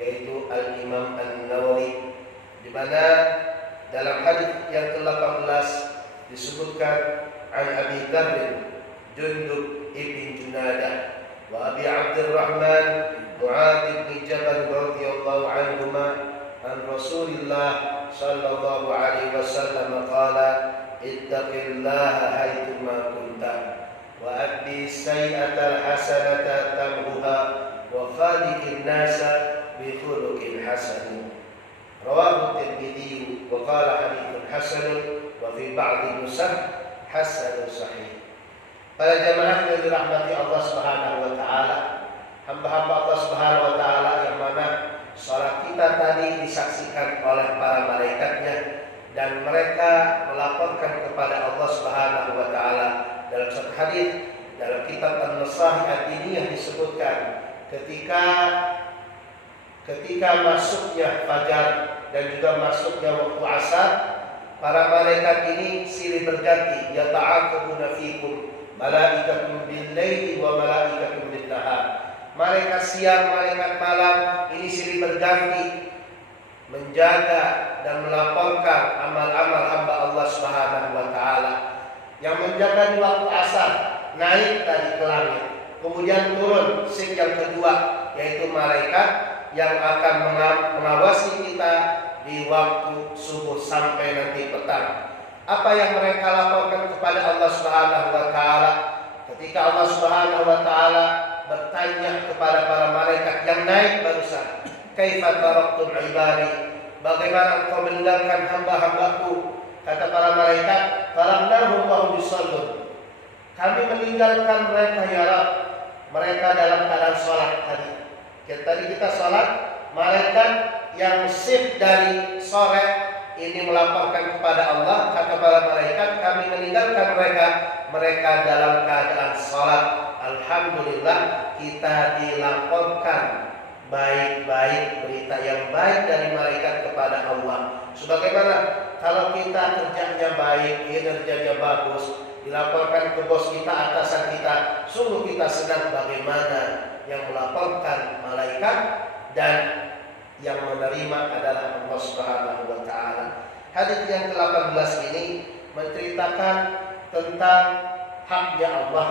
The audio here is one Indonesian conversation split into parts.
yaitu Al-Imam An-Nawawi, di mana dalam hadis yang ke-18 disebutkan an Abi Dzar Jundub ibn Junadah wa Abi Abdurrahman Mu'adz bin Jabal radhiyallahu anhuma an Rasulillah sallallahu alaihi wasallam qala ittaqillaha haitsuma kunta wa addi sayyi'atal hasanata tamhuha wa khaliqin nasa bi khuluqin hasan. Rawahu Tirmidzi wa qala haditsun hasan wa fi ba'd nusakh hasan sahih. Para jamaah yang dirahmati Allah Subhanahu wa taala, hamba-hamba Allah Subhanahu wa taala yang mana salat kita tadi disaksikan oleh para malaikatnya dan mereka melaporkan kepada Allah Subhanahu wa taala dalam satu hadis dalam kitab An-Nasaih Ad-Diniyah disebutkan ketika masuknya fajar dan juga masuknya waktu asar, para malaikat ini silih berganti, yata'aqabuna fikum malaikatun bil-laili wa malaikatun bin-nahar. Malaikat siang, malaikat malam ini silih berganti menjaga dan melaporkan amal-amal hamba Allah Subhanahu wa taala. Yang menjaga di waktu asar naik tadi ke langit, kemudian turun shift yang kedua, yaitu malaikat yang akan mengawasi kita di waktu subuh sampai nanti petang. Apa yang mereka laporkan kepada Allah Subhanahu wa taala ketika Allah Subhanahu wa taala bertanya kepada para malaikat yang naik barusan, kaifa taraktum ibadi, bagaimana engkau meninggalkan hamba-hambaku? Kata para malaikat, taraknahum wa hum yusallun, kami meninggalkan mereka ya Rabb, mereka dalam keadaan salat tadi. Tadi kita salat, malaikat yang shift dari sore ini melaporkan kepada Allah, kata para malaikat, kami meninggalkan mereka dalam keadaan salat. Alhamdulillah, kita dilaporkan baik-baik, berita yang baik dari malaikat kepada Allah. Sebagaimana kalau kita kerjanya baik, kinerjanya bagus, dilaporkan ke bos kita, atasan kita, sungguh kita senang. Bagaimana yang melaporkan malaikat dan yang menerima adalah Allah Subhanahu wa taala. Hadis yang ke-18 ini menceritakan tentang haknya Allah,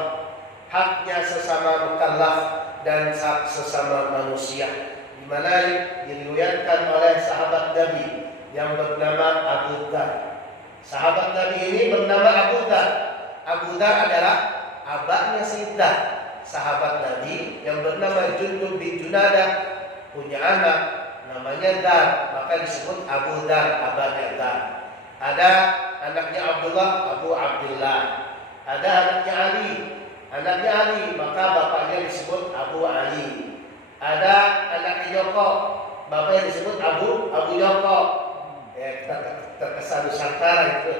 haknya sesama mukallaf dan hak sesama manusia, di mana diriwayatkan oleh sahabat Nabi yang bernama Abu Dzar. Sahabat Nabi ini bernama Abu Dzar. Abu Dzar adalah abahnya Sayyidah. Sahabat Nabi yang bernama Jundub bin Junadah punya anak namanya Dzar, maka disebut Abu Dzar, abahnya Dzar. Ada anaknya Abdullah, Abu Abdullah. Ada anaknya Ali, maka bapaknya disebut Abu Ali. Ada anaknya Joko, bapaknya disebut Abu Joko. Terkesan Nusantara itu.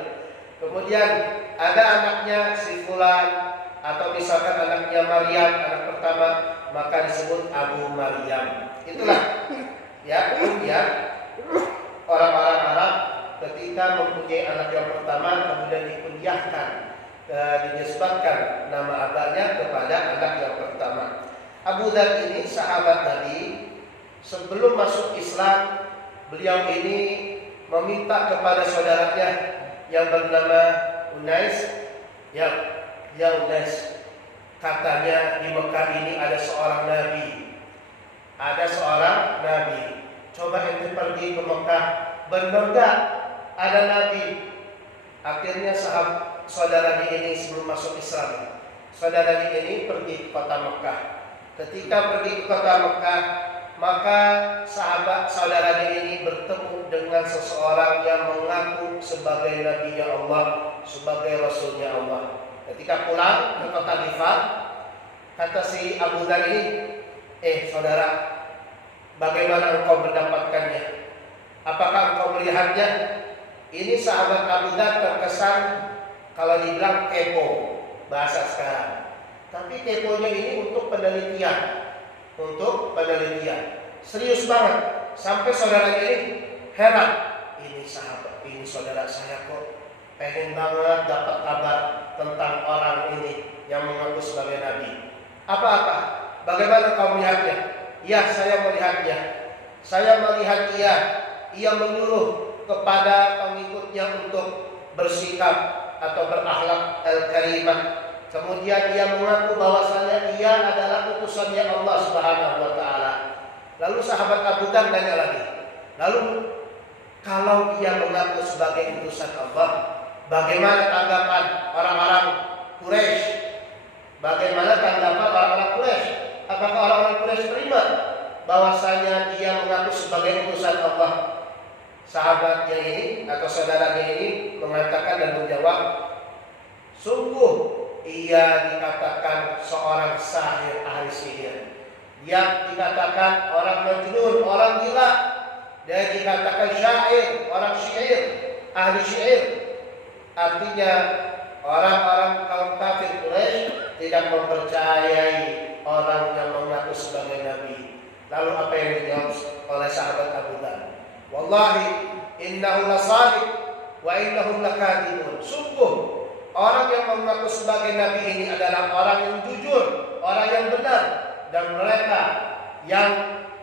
Kemudian ada anaknya si Fulan, atau misalkan anaknya Maryam, anak pertama, maka disebut Abu Maryam. Itulah ya orang-orang Arab ketika mempunyai anak yang pertama kemudian dikunyahkan, dinisbatkan nama abahnya kepada anak yang pertama. Abu Dzar ini sahabat Nabi. Sebelum masuk Islam, beliau ini meminta kepada saudaranya yang bernama Unais, ya Unais, katanya di Mekah ini ada seorang nabi. Coba ente pergi ke Mekah, benar gak ada nabi? Akhirnya saudaranya ini sebelum masuk Islam, saudaranya ini pergi ke kota Mekah. Ketika pergi ke kota Mekah, maka saudaranya ini bertemu dengan seseorang yang mengaku sebagai nabinya Allah, sebagai rasulnya Allah. Ketika pulang ke kota Ghifar, kata si Abu Dzar ini, saudara, bagaimana engkau mendapatkannya? Apakah engkau melihatnya? Ini sahabat Abu Dzar terkesan kalau dibilang kepo, bahasa sekarang. Tapi keponya ini untuk penelitian. Serius banget. Sampai saudaranya ini heran. Ini saudara saya kok pengen banget dapat kabar tentang orang ini yang mengaku sebagai nabi. Apa? Bagaimana kau melihatnya? Ya, saya melihatnya. Saya melihat ia menyuruh kepada pengikutnya untuk bersikap atau berakhlak al-karimah. Kemudian ia mengaku bahwasanya ia adalah utusannya Allah Subhanahu wa taala. Lalu sahabat Abu Dhar nanya lagi, lalu kalau ia mengaku sebagai utusan Allah, bagaimana tanggapan orang-orang Quraisy? Bagaimana tanggapan orang-orang Quraisy? Apakah orang-orang Quraisy terima bahwasanya dia mengaku sebagai utusan Allah? Sahabatnya ini atau saudaranya ini mengatakan dan menjawab, sungguh ia dikatakan seorang sahir, ahli sihir. Dia dikatakan orang majnun, orang gila. Dia dikatakan syair, orang syair, ahli syair. Artinya orang-orang kaum kafir Quraisy tidak mempercayai orang yang mengaku sebagai nabi. Lalu apa yang dijawab oleh sahabat Abu Dhar? Wallahi innahu lasadiq wa innahum lakadzibun. Sungguh orang yang mengaku sebagai nabi ini adalah orang yang jujur, orang yang benar, dan mereka yang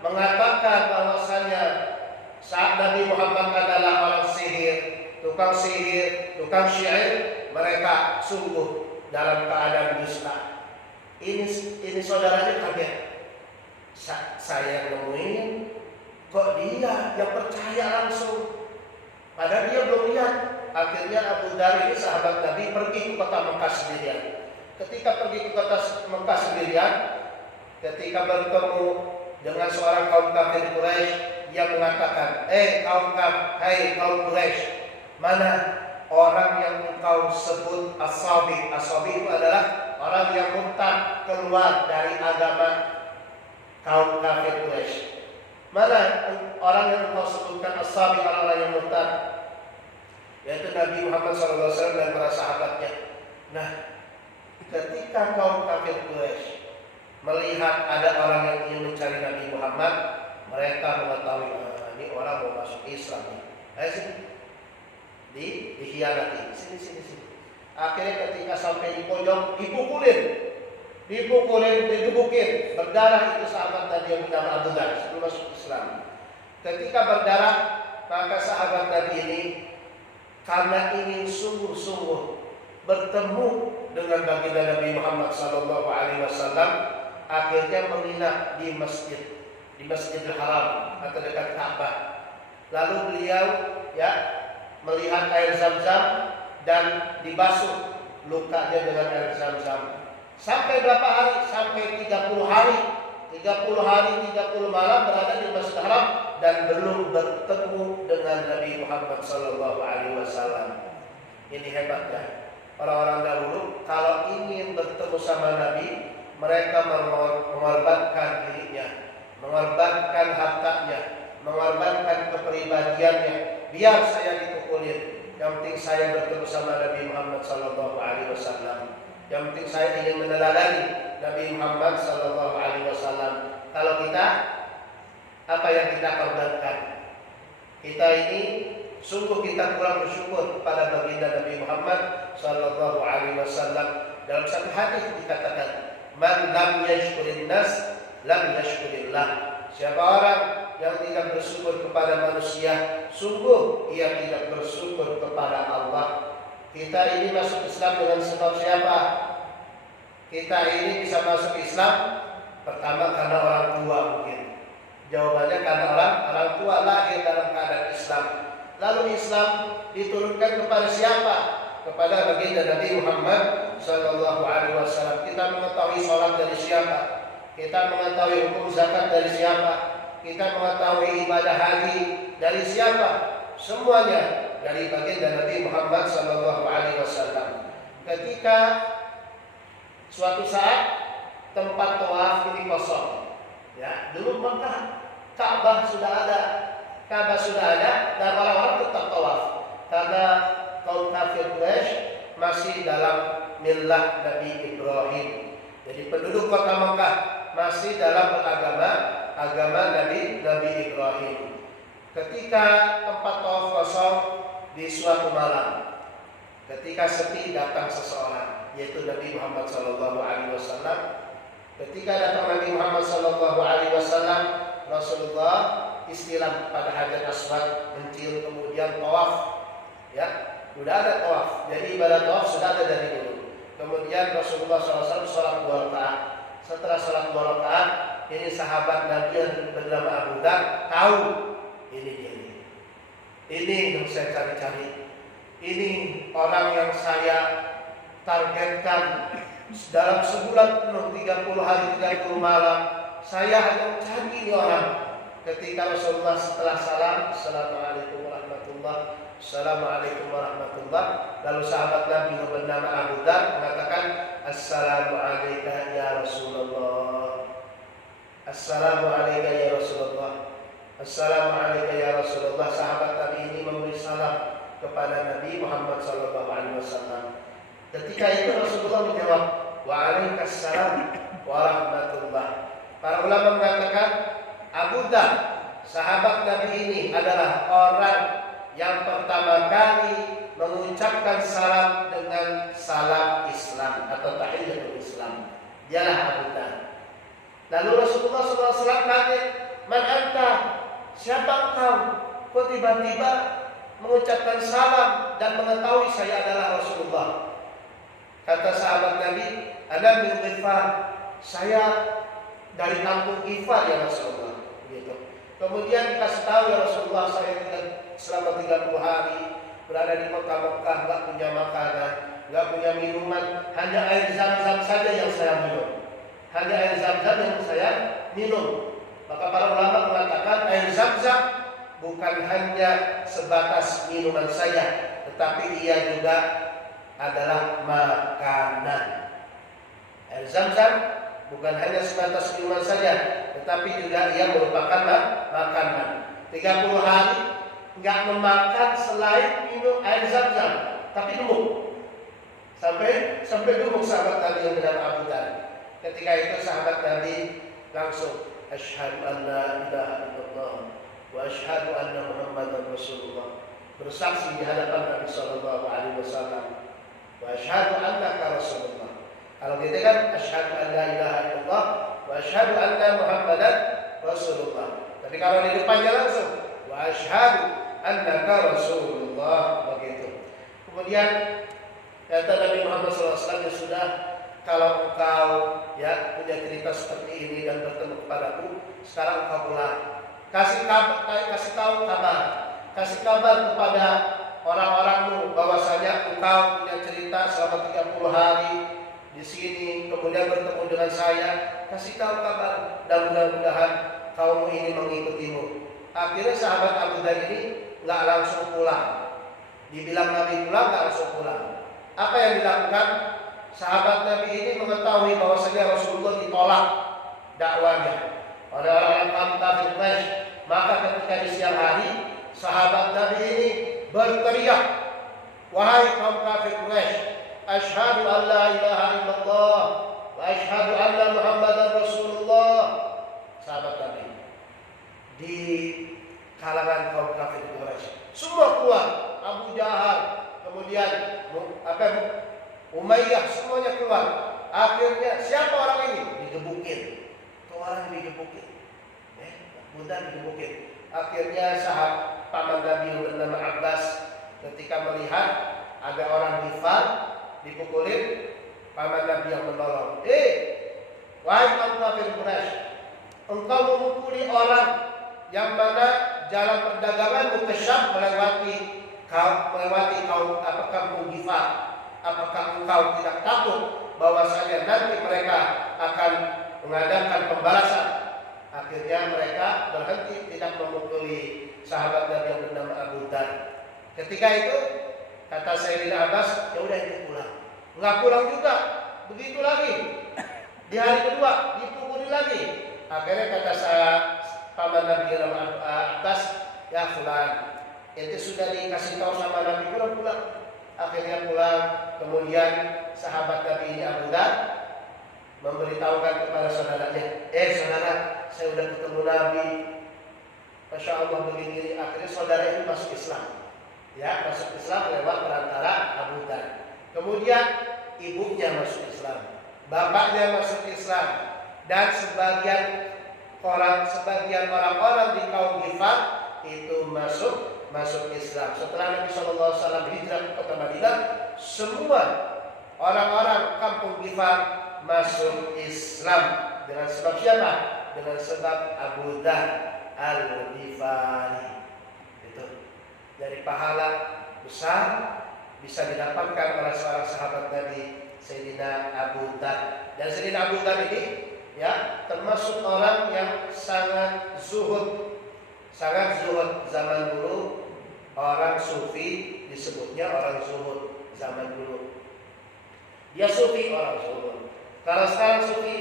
mengatakan bahwasanya saat Nabi Muhammad adalah orang sihir, tukang syair, mereka sungguh dalam keadaan dusta. Ini saudaranya kaget. Saya nemuin kok dia yang percaya langsung, padahal dia belum lihat. Akhirnya Abu Dhar ini sahabat Nabi pergi ke kota Mekah sendirian. Ketika pergi ke kota Mekah sendirian, ketika bertemu dengan seorang kaum kafir Quraisy, dia mengatakan, hai kaum Quraisy, mana orang yang engkau sebut as-sabi? As-sabi itu adalah orang yang murtad, keluar dari agama kaum kafir Quraisy. Mana orang yang engkau sebutkan as-sabi, orang-orang yang murtad? Yaitu Nabi Muhammad SAW dan para sahabatnya. Nah, ketika kaum kafir Quraisy melihat ada orang yang ingin mencari Nabi Muhammad, mereka mengetahui ini orang mau masuk Islam nih. Ayo sini, dikhianati. Sini. Akhirnya ketika sampai di pojok, dipukulin, digebukin, berdarah. Itu sahabat Nabi yang bernama Abu Dhar sebelum masuk Islam. Ketika berdarah, maka sahabat Nabi ini karena ingin sungguh-sungguh bertemu dengan baginda Nabi Muhammad SAW, akhirnya menginap di Masjidil Haram atau dekat Ka'bah. Lalu beliau melihat air Zam-Zam dan dibasuh lukanya dengan air Zam-Zam. Sampai berapa hari? Sampai 30 hari. 30 hari, 30 malam berada di Masjidil Haram dan belum bertemu dengan Nabi Muhammad SAW. Ini hebatnya orang-orang dahulu, kalau ingin bertemu sama Nabi, mereka mengorbankan dirinya, mengorbankan hartanya, mengorbankan kepribadiannya. Biar saya dipukulin, yang penting saya bertemu sama Nabi Muhammad SAW. Yang penting saya ingin meneladani Nabi Muhammad SAW. Kalau kita, apa yang kita korbankan? Kita ini sungguh kita kurang bersyukur kepada baginda Nabi Muhammad SAW. Dalam satu hadis dikatakan, man lam yashkurin nas lam yashkurillah. Siapa orang yang tidak bersyukur kepada manusia, sungguh ia tidak bersyukur kepada Allah. Kita ini masuk Islam dengan sebab siapa? Kita ini bisa masuk Islam pertama karena orang tua mungkin. Jawabannya karena orang tua lahir dalam keadaan Islam. Lalu Islam diturunkan kepada siapa? Kepada baginda Nabi Muhammad SAW. Kita mengetahui sholat dari siapa? Kita mengetahui hukum zakat dari siapa? Kita mengetahui ibadah haji dari siapa? Semuanya dari baginda Nabi Muhammad SAW. Ketika suatu saat tempat tawaf ini kosong, dulu Mekah Ka'bah sudah ada dan orang-orang tetap tawaf karena kaum kafir Quraisy masih dalam millah Nabi Ibrahim. Jadi penduduk kota Mekah masih dalam agama Nabi Ibrahim. Ketika tempat tawaf kosong di suatu malam, ketika sepi, datang seseorang, yaitu Nabi Muhammad SAW. Ketika datang Nabi Muhammad SAW, Rasulullah istilam pada Hajar Aswad, mencium, kemudian tawaf. Ya, sudah ada tawaf. Jadi ibadah tawaf sudah ada dari dulu. Kemudian Rasulullah SAW sholat 2 rakaat. Setelah sholat 2 rakaat, ini sahabat Nabi yang bernama Abu Dar tahu ini dia. Ini yang saya cari-cari. Ini orang yang saya targetkan dalam sebulan penuh 30 hari 30 malam. Saya hanya cari ini orang. Ketika Rasulullah setelah salam, Assalamualaikum warahmatullahi, Assalamualaikum warahmatullahi, lalu sahabat Nabi yang bernama Abu Dar mengatakan, Assalamualaikum ya Rasulullah, Assalamualaikum ya Rasulullah, Assalamualaikum ya Rasulullah. Sahabat Nabi ini memberi salam kepada Nabi Muhammad SAW. Ketika itu Rasulullah menjawab, Waalaikumsalam warahmatullah. Para ulama mengatakan Abu Dar, sahabat Nabi ini adalah orang yang pertama kali mengucapkan salam dengan salam Islam atau tahiyatul Islam. Dialah Abu Dar. Lalu Rasulullah SAW tanya, Man anta? Siapa engkau? Kok tiba-tiba mengucapkan salam dan mengetahui saya adalah Rasulullah? Kata sahabat Nabi, Ana min Ghifar. Saya dari kampung Ghifar ya Rasulullah. Gitu. Kemudian dikasih tahu ya Rasulullah, saya selama 30 hari berada di kota Mekah, nggak punya makanan, nggak punya minuman, hanya air zam-zam saja yang saya minum. Hanya air zam-zam yang saya minum. Maka para ulama mengatakan air zam-zam bukan hanya sebatas minuman saja, tetapi ia juga adalah makanan. Air zam-zam bukan hanya sebatas minuman saja, tetapi juga ia merupakan makanan. 30 hari nggak memakan selain minum air zam-zam, tapi gemuk. Sampai gemuk sahabat Nabi yang bernama Abu Dar. Ketika itu sahabat Nabi langsung Asyhadu an la ilaha illallah wa asyhadu anna Muhammadar Rasulullah. Bersaksi di hadapan Nabi sallallahu alaihi wasallam. Wa asyhadu annaka Rasulullah. Kalau kita kan asyhadu an la ilaha illallah wa asyhadu anna Muhammadar Rasulullah. Tapi kalau di depannya langsung wa asyhadu annaka Rasulullah, begitu. Kemudian kata Nabi Muhammad SAW, ya sudah, kalau engkau ya punya cerita seperti ini dan bertemu kepadaku, sekarang engkau pulang. Kasih kabar kepada orang-orangmu bahwasanya engkau punya cerita selama 30 hari di sini, kemudian bertemu dengan saya. Kasih tahu kabar dan mudah-mudahan kaum ini mengikutimu. Akhirnya sahabat Abu Dar ini nggak langsung pulang. Dibilang Nabi pulang, nggak langsung pulang. Apa yang dilakukan? Sahabat Nabi ini mengetahui bahwasanya Rasulullah ditolak dakwanya oleh orang-orang kafir Quraisy. Maka ketika di siang hari, sahabat Nabi ini berteriak, wahai kaum kafir Quraisy, asyhadu an la ilaha illallah wa asyhadu anna Muhammadar Rasulullah. Sahabat Nabi di kalangan kaum kafir Quraisy semua keluar, Abu Jahal, kemudian Umayyah, semuanya keluar. Akhirnya siapa orang ini? Digebukin. Itu orang yang digebukin. Mudah digebukin. Akhirnya sahabat paman Nabi yang bernama Abbas ketika melihat ada orang Ghifar dipukulin, paman Nabi yang menolong. Wahai kaum kafir Quraisy, engkau memukuli orang yang mana jalan perdaganganmu ke Syam melewati kampung Ghifar. Apakah engkau tidak takut bahwasanya nanti mereka akan mengadakan pembalasan? Akhirnya mereka berhenti tidak memukuli sahabat Nabi yang bernama Abu Dar. Ketika itu kata Sayyidina Abbas, ya udah itu pulang. Enggak pulang juga, begitu lagi. Di hari kedua dipukuli lagi. Akhirnya kata saya paman Nabi yang bernama Abbas, ya fulan, itu sudah dikasih tahu sama Nabi, pulang. Akhirnya pulang. Kemudian sahabat Nabi ini Abu Dar memberitahukan kepada saudaranya, saudara, saya sudah ketemu Nabi, Masya Allah begini. Akhirnya saudara ini masuk Islam. Ya, masuk Islam lewat perantara Abu Dar. Kemudian ibunya masuk Islam, bapaknya masuk Islam, dan sebagian sebagian orang-orang di kaum Ghifar itu masuk Islam. Setelah Nabi SAW hijrah ke kota Madinah, semua orang-orang kampung Ghifar masuk Islam. Dengan sebab siapa? Dengan sebab Abu Dzar Al-Ghifari. Itu dari pahala besar bisa didapatkan oleh seorang sahabat Nabi, Sayyidina Abu Dzar. Dan Sayyidina Abu Dzar ini ya termasuk orang yang sangat zuhud zaman dulu. Orang sufi disebutnya orang zuhud zaman dulu. Dia sufi, orang zuhud. Kalau sekarang sufi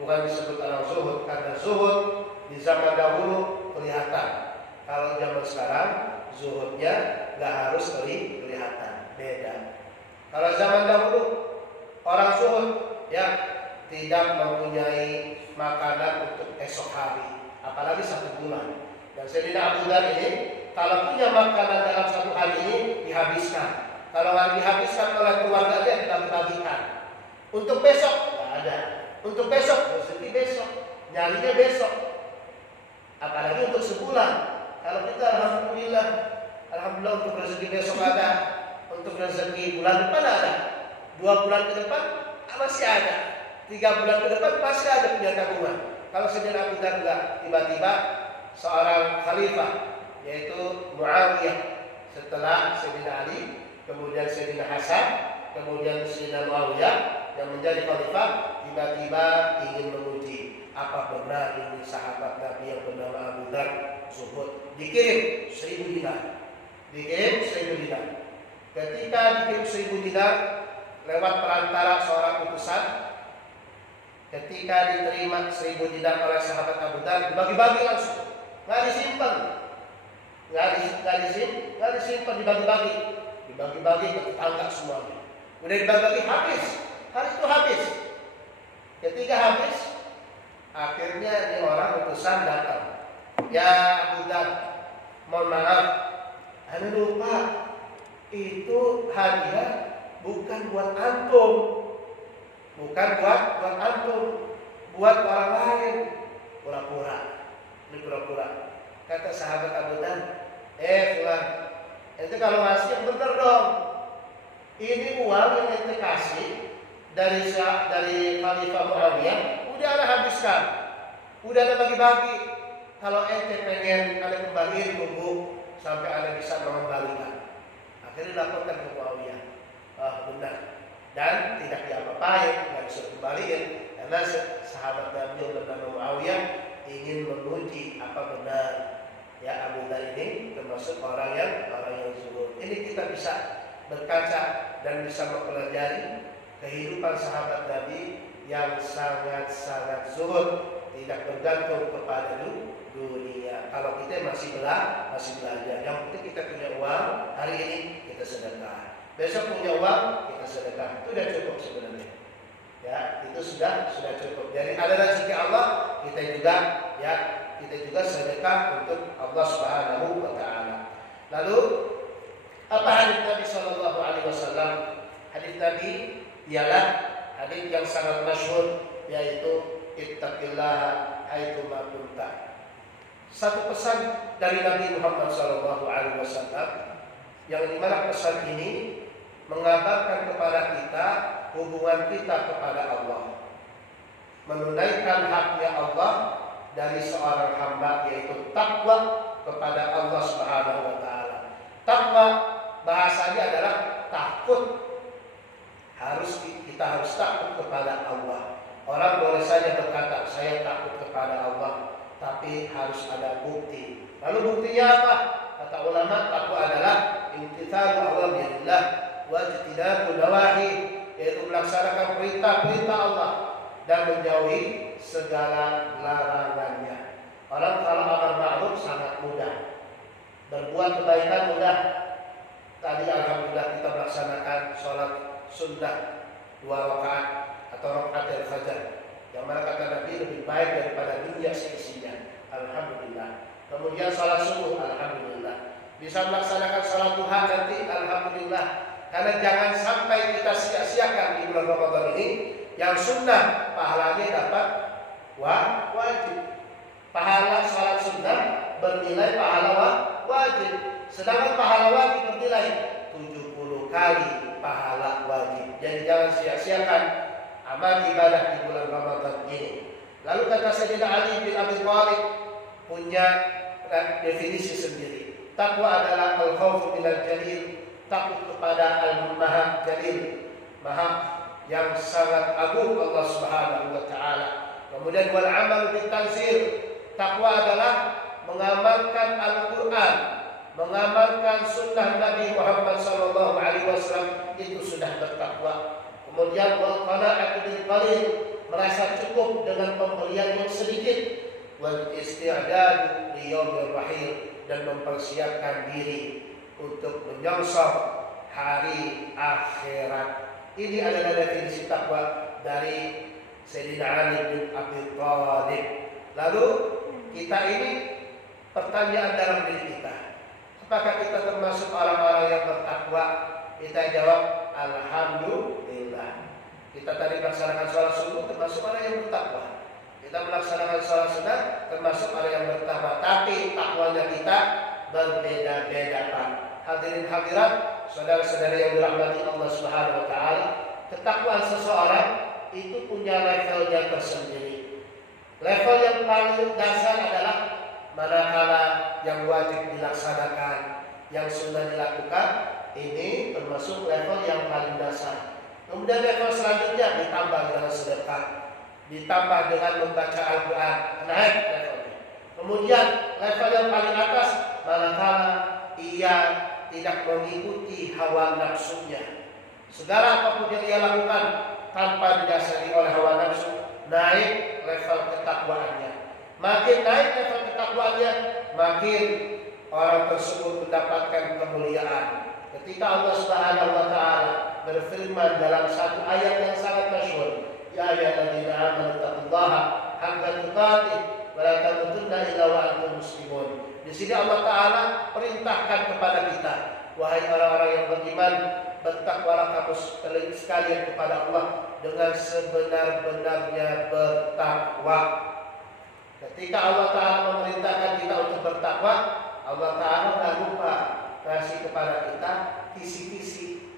bukan disebut orang zuhud, karena zuhud di zaman dahulu kelihatan. Kalau zaman sekarang zuhudnya nggak harus kelihatan, beda. Kalau zaman dahulu orang zuhud ya tidak mempunyai makanan untuk esok hari, apalagi 1 bulan. Dan Sayyidina Abu Dzar ini kalau punya makanan dalam 1 hari ini dihabiskan. Kalau nggak dihabiskan oleh keluarganya dibagi-bagikan. Untuk besok nggak ada. Untuk besok rezeki besok, nyarinya besok. Apalagi untuk sebulan. Kalau kita alhamdulillah untuk rezeki besok ada, untuk rezeki bulan depan ada, 2 bulan ke depan masih ada, 3 bulan ke depan masih ada punya tabungan. Kalau Sayyidina Abu Dzar enggak, tiba-tiba seorang khalifah yaitu Muawiyah, setelah Sayyidina Ali, kemudian Sayyidina Hasan, kemudian Sayyidina Muawiyah yang menjadi khalifah, tiba-tiba ingin menguji apa benar ini sahabat Nabi yang bernama Abu Dzar zuhud. Dikirim 1000 dinar. Ketika dikirim 1000 dinar lewat perantara seorang utusan, ketika diterima 1000 dinar oleh sahabat Abu Dzar, dibagi-bagi langsung. Nggak disimpan, dibagi-bagi ke tetangga semuanya. Udah dibagi-bagi habis, hari itu habis. Ketika habis, akhirnya ini orang utusan datang. Ya Abu Dzar, mohon maaf, anda lupa itu hadiah bukan buat antum, bukan buat antum, buat orang lain. Pura-pura. Kata sahabat Abu Dzar, fulan, ente kalau ngasih yang bener dong. Ini uang yang ente kasih dari Khalifah Muawiyah udah ada habiskan, udah ada bagi-bagi. Kalau ente pengen ada kembaliin, tunggu sampai ada bisa mengembalikan. Akhirnya dilaporkan ke Muawiyah, benar, dan tidak diapa-apain, nggak bisa kembaliin karena sahabat Nabi yang bernama Muawiyah ingin menguji apa benar ya Abu Dzar ini termasuk orang yang zuhud. Ini kita bisa berkaca dan bisa mempelajari kehidupan sahabat Nabi yang sangat zuhud, tidak bergantung kepada dunia. Kalau kita masih belajar, yang penting kita punya uang, hari ini kita sedekah, besok punya uang kita sedekah, itu sudah cukup sebenarnya. Ya, itu sudah cukup. Jadi ada rezeki Allah, kita juga sedekah untuk Allah Subhanahu wa taala. Lalu apa hadis Nabi sallallahu alaihi wasallam? Hadis Nabi ialah hadis yang sangat masyhur, yaitu ittaqillaha haitsu ma kunta. Satu pesan dari Nabi Muhammad sallallahu alaihi wasallam yang dimana pesan ini mengabarkan kepada kita hubungan kita kepada Allah, menunaikan haknya Allah dari seorang hamba, yaitu takwa kepada Allah Subhanahu wa taala. Takwa bahasanya adalah takut. Kita harus takut kepada Allah. Orang boleh saja berkata saya takut kepada Allah, tapi harus ada bukti. Lalu buktinya apa? Kata ulama, takwa adalah imtithalu awamirillah wa ijtinabu nawahi, yaitu melaksanakan perintah-perintah Allah dan menjauhi segala larangannya. Orang kalau amar ma'ruf sangat mudah, berbuat kebaikan mudah. Tadi alhamdulillah kita melaksanakan sholat sunnah 2 rakaat atau rakaat fajar, yang mana kata Nabi lebih baik daripada dunia seisinya. Alhamdulillah. Kemudian sholat subuh, alhamdulillah. Bisa melaksanakan sholat duha nanti, alhamdulillah. Karena jangan sampai kita sia-siakan di bulan Ramadan ini yang sunnah pahalanya dapat wajib. Pahala sholat sunnah bernilai pahala wajib. Sedangkan pahala wajib bernilai 70 kali pahala wajib. Jadi jangan sia-siakan amal ibadah di bulan Ramadan ini. Lalu kata Sayyidina Ali bin Abi Thalib punya definisi sendiri. Takwa adalah al-khawfu minal jalil, takut kepada al-maha jalil, maha yang sangat agung Allah Subhanahu wa taala. Kemudian wal amal bil tanzil, takwa adalah mengamalkan Al-Qur'an, mengamalkan sunnah Nabi Muhammad sallallahu alaihi wasallam, itu sudah bertakwa. Kemudian wal qana'atu bil qalil, merasa cukup dengan pemberian yang sedikit. Wal isti'dadu li yaumir rahil, dan mempersiapkan diri untuk menyongsong hari akhirat. Ini adalah definisi takwa dari Sayyidina Ali bin Abi Thalib. Lalu kita ini pertanyaan dalam diri kita, apakah kita termasuk orang-orang yang bertakwa? Kita jawab alhamdulillah. Kita tadi melaksanakan sholat subuh termasuk orang yang bertakwa. Kita melaksanakan sholat sunnah termasuk orang yang bertakwa. Tapi takwanya kita berbeda-beda, Pak. Hadirin hadirat, saudara-saudara yang dirahmati Allah Subhanahu wa taala, ketakwaan seseorang itu punya levelnya tersendiri. Level yang paling dasar adalah manakala yang wajib dilaksanakan, yang sunnah dilakukan, ini termasuk level yang paling dasar. Kemudian level selanjutnya ditambah dengan sedekah, ditambah dengan membaca Al-Quran, naik levelnya. Kemudian level yang paling atas manakala ia tidak mengikuti hawa nafsunya. Segala apapun yang ia lakukan tanpa didasari oleh hawa nafsu, naik level ketakwaannya. Makin naik level ketakwaannya, makin orang tersebut mendapatkan kemuliaan. Ketika Allah Subhanahu wa taala berfirman dalam satu ayat yang sangat masyhur, ya ayyuhalladzina amanu taqullaha haqqa tuqatih wa la tamutunna illa wa antum muslimun. Di sini Allah taala perintahkan kepada kita, wahai orang-orang yang beriman, bertakwalah kamu sekalian kepada Allah dengan sebenar-benarnya bertakwa. Ketika Allah taala memerintahkan kita untuk bertakwa, Allah taala tak lupa kasih kepada kita kisi-kisi,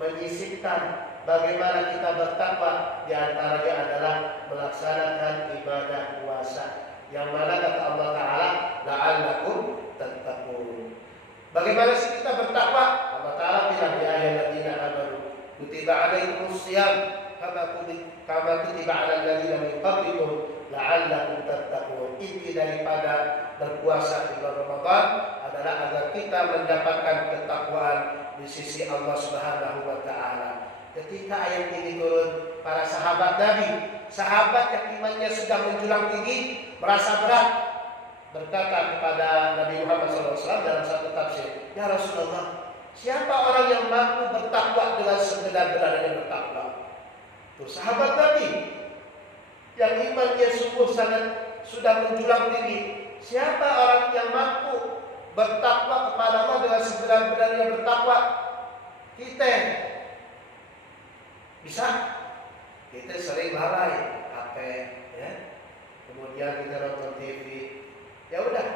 menyisipkan bagaimana kita bertakwa. Di antaranya adalah melaksanakan ibadah puasa, yang mana kata Allah taala la'allakum tattaqun. Bagaimana sih kita bertakwa? Allah taala bilang ya ayyuhalladzina amanu kutiba alaikumus shiyam kama kutiba alal ladzina min qablikum la'allakum tattaqun. Inti daripada berpuasa di bulan Ramadan adalah agar kita mendapatkan ketakwaan di sisi Allah Subhanahu wa taala. Ketika ayat ini turun, para sahabat Nabi, sahabat yang imannya sudah menjulang tinggi, merasa berat, berkata kepada Nabi Muhammad SAW dalam satu tafsir, ya Rasulullah, siapa orang yang mampu bertakwa dengan sebenar-benarnya bertakwa? Tuh sahabat Nabi yang imannya sungguh sangat sudah menjulang tinggi, siapa orang yang mampu bertakwa kepada Allah dengan sebenar-benarnya bertakwa? Kita bisa, kita sering lalai HP, ya. Kemudian kita nonton TV. Ya udah,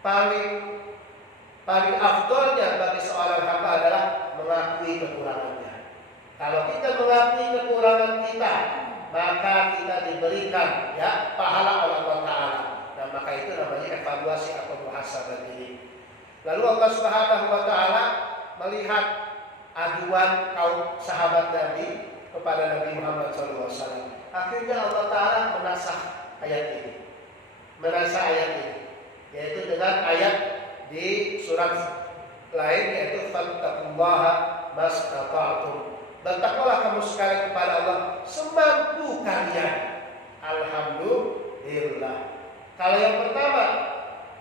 paling afdolnya bagi seorang hamba adalah mengakui kekurangannya. Kalau kita mengakui kekurangan kita, maka kita diberikan ya pahala oleh Allah Taala. Nah, maka itu namanya evaluasi atau muhasabah diri. Lalu Allah Subhanahu wa taala melihat aduan kaum sahabat Nabi kepada Nabi Muhammad SAW. Akhirnya Allah taala menasah ayat ini. Menasah ayat ini, yaitu dengan ayat di surat lain, yaitu fattaqullaha mastata'tum. Bertakwalah kamu sekalian kepada Allah semampu kalian. Alhamdulillah. Kalau yang pertama,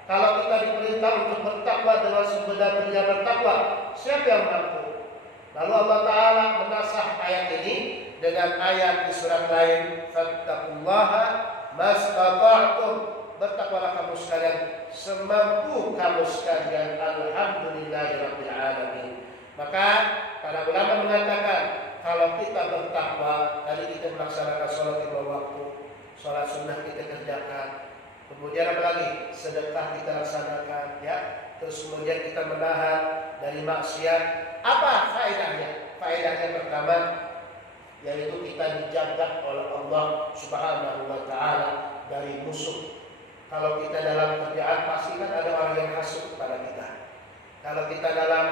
kalau kita diperintah untuk bertakwa dengan sebenar-benarnya bertakwa, siapa yang mampu? Lalu Allah Ta'ala menasah ayat ini dengan ayat di surat lain, fattaqullaha mastata'tum. Bertakwalah kamu sekalian semampu kamu sekalian. Alhamdulillahirabbil alamin. Maka para ulama mengatakan, kalau kita bertakwa, tadi kita melaksanakan sholat lima waktu, sholat sunnah kita kerjakan, Kemudian apa lagi? Sedekah kita laksanakan, ya. Terus kemudian kita menahan dari maksiat. Apa faedahnya? Faedahnya pertama, yaitu kita dijaga oleh Allah Subhanahu wa taala dari musuh. Kalau kita dalam kerjaan pasti kan ada orang yang hasut kepada kita. Kalau kita dalam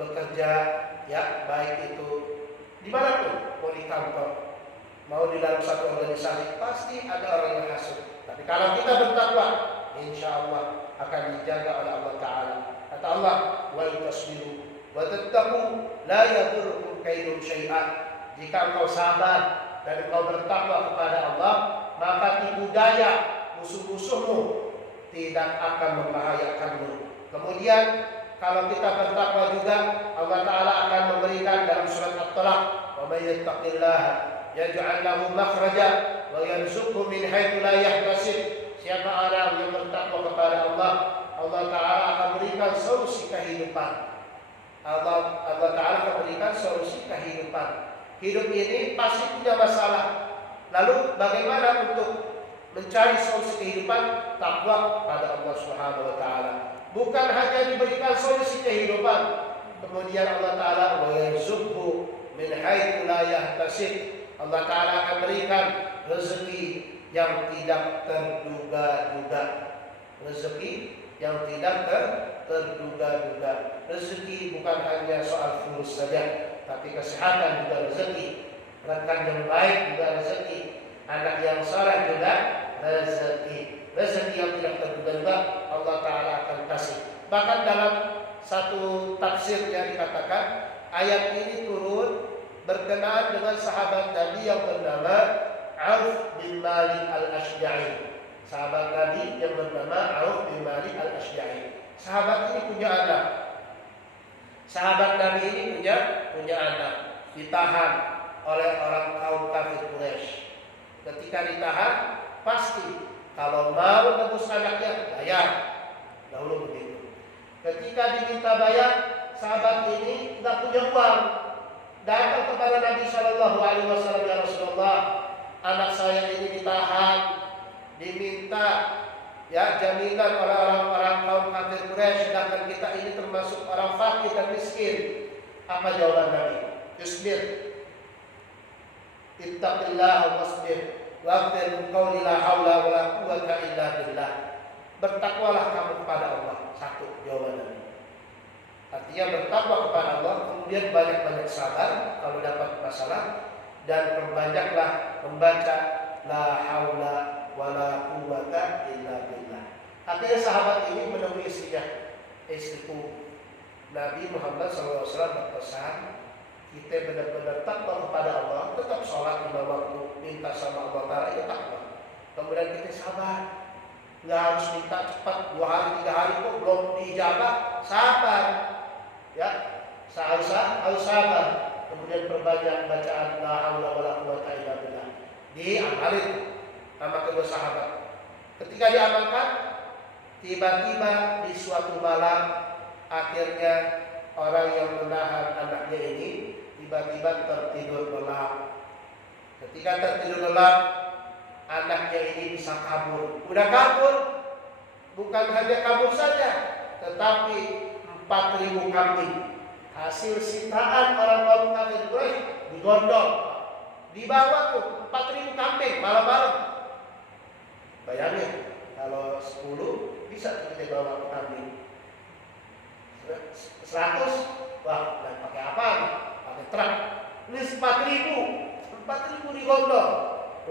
bekerja, ya, baik itu di mana pun, mau di kantor, mau di dalam satu organisasi, pasti ada orang yang hasut. Tapi kalau kita bertakwa, insya Allah akan dijaga oleh Allah Taala. Kata Allah, wa tasbiru wa tattaqu la yadurrukum kaidum syai'an. Jika engkau sabar dan engkau bertakwa kepada Allah, maka tipu daya musuh-musuhmu tidak akan membahayakanmu. Kemudian kalau kita bertakwa juga, Allah Taala akan memberikan dalam surat At-Talaq, wa may yattaqillaha yaj'al lahu makhraja wa yarzuqhu min haitsu la yahtasib. Siapa orang yang bertakwa kepada Allah, Allah Taala akan berikan solusi kehidupan. Allah Taala akan berikan solusi kehidupan. Hidup ini pasti punya masalah. Lalu bagaimana untuk mencari solusi kehidupan? Takwa pada Allah Subhanahu wa taala. Bukan hanya diberikan solusi kehidupan, kemudian Allah Taala wa yarzuqhu min haitsu la yahtasib. Allah Taala akan berikan rezeki yang tidak terduga-duga. Rezeki yang tidak terduga-duga. Rezeki bukan hanya soal fulus saja, tapi kesehatan juga rezeki, rekan yang baik juga rezeki, anak yang saleh juga rezeki. Rezeki yang tidak terduga Allah Ta'ala akan kasih. Bahkan dalam satu tafsir yang dikatakan ayat ini turun berkenaan dengan sahabat Nabi yang bernama Auf bin Malik al-Ashja'i. Sahabat Nabi yang bernama Auf bin Malik al-Ashja'i. Sahabat ini punya anak. Sahabat Nabi ini punya anak, ditahan oleh orang kaum kafir Quraisy. Ketika ditahan, pasti kalau mau nebus anaknya bayar. Dahulu begitu. Ketika diminta bayar, sahabat ini tidak punya uang. Datang kepada Nabi Shallallahu Alaihi Wasallam, ya Rasulullah, anak saya ini ditahan, diminta ya jaminan oleh orang-orang kaum kafir Quraisy, sedangkan kita ini termasuk orang fakir dan miskin. Apa jawaban Nabi? Isbir, ittaqillah wasbir, waqtil qawli la haula wala quwwata illa billah. Bertakwalah kamu kepada Allah. Satu jawaban Nabi. Artinya bertakwa kepada Allah, kemudian banyak-banyak sabar kalau dapat masalah, dan perbanyaklah membaca la haula wala quwwata illa billah. Akhirnya sahabat ini menemui istrinya. Istriku, Nabi Muhammad SAW berpesan kita benar-benar takwa kepada Allah, tetap sholat lima waktu, minta sama Allah Ta'ala, itu takwa. Kemudian kita sabar, nggak harus minta cepat 2 hari 3 hari kok belum diijabah, sabar, ya, harus sabar. Kemudian perbanyak bacaan la haula wala quwwata illa billah. Diamalin sama kedua sahabat. Ketika diamalkan, tiba-tiba di suatu malam, akhirnya orang yang menahan anaknya ini tiba-tiba tertidur lelap. Ketika tertidur lelap, anaknya ini bisa kabur. Udah kabur, bukan hanya kabur saja, tetapi 4.000 kambing hasil sitaan orang kaum kafir Quraisy digondol, dibawa tuh 4.000 kambing malam-malam. Bayangin kalau 10 bisa kita bawa ke kambing. 100, wah, dan pakai apa? Pakai truk. Ini 4.000 digondol.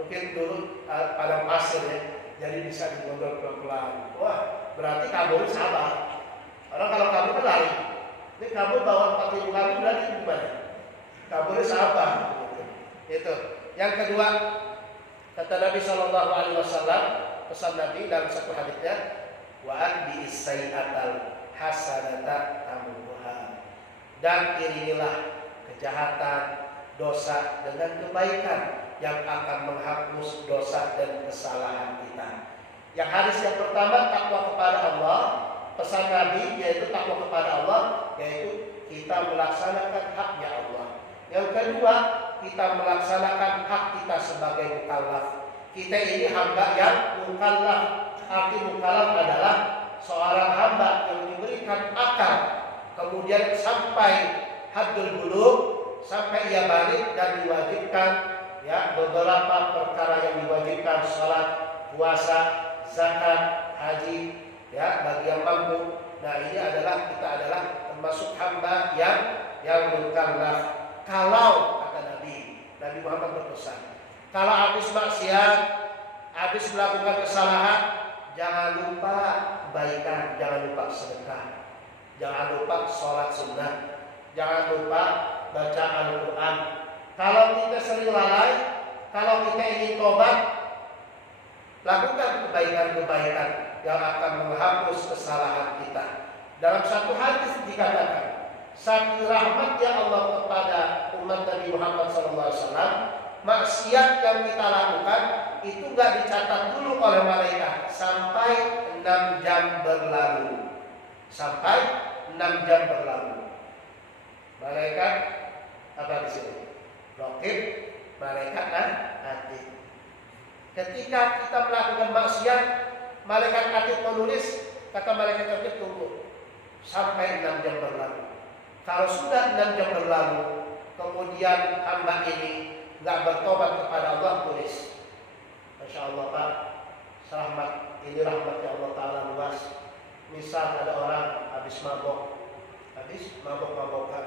Mungkin dulu padang pasir ya, jadi bisa digondol pelan-pelan. Wah, berarti kabur sabar. Orang kalau kabur kan lari. Ini kabur bawa 4.000 kambing berarti gimana? Kabur sabar. Itu. Yang kedua, kata Nabi Shallallahu Alaihi Wasallam, pesan Nabi dalam satu hadisnya, wa'an bi sayyatal hasanata tamuha, dan iringilah kejahatan, dosa dengan kebaikan yang akan menghapus dosa dan kesalahan kita. Yang hadis yang pertama takwa kepada Allah, pesan Nabi yaitu takwa kepada Allah, yaitu kita melaksanakan haknya Allah. Yang kedua, kita melaksanakan hak kita sebagai mukallaf. Kita ini hamba yang mukallaf, arti mukallaf adalah seorang hamba yang diberikan akal, kemudian sampai haddul bulugh, sampai ia balik dan diwajibkan ya beberapa perkara yang diwajibkan, salat, puasa, zakat, haji, ya bagi yang mampu. Nah ini adalah kita adalah termasuk hamba yang mukallaf. Kalau kata Nabi Muhammad berpesan, kalau habis maksiat, habis melakukan kesalahan, jangan lupa kebaikan, jangan lupa sedekah, jangan lupa sholat sunnah, jangan lupa baca Al-Quran. Kalau kita sering lalai, kalau kita ingin tobat, lakukan kebaikan-kebaikan yang akan menghapus kesalahan kita. Dalam satu hadis dikatakan, saking rahmatnya Allah kepada umat Nabi Muhammad SAW, maksiat yang kita lakukan itu nggak dicatat dulu oleh malaikat sampai 6 jam berlalu. Sampai 6 jam berlalu. Malaikat apa di sini? Raqib, malaikat atid. Ketika kita melakukan maksiat, malaikat atid menulis, kata malaikat atid tunggu sampai 6 jam berlalu. Kalau sudah 6 jam berlalu, kemudian hamba ini nggak bertobat kepada Allah, tulis. Masya Allah Pak, rahmat ini rahmatnya Allah Ta'ala luas. Misal ada orang habis mabok-mabokan,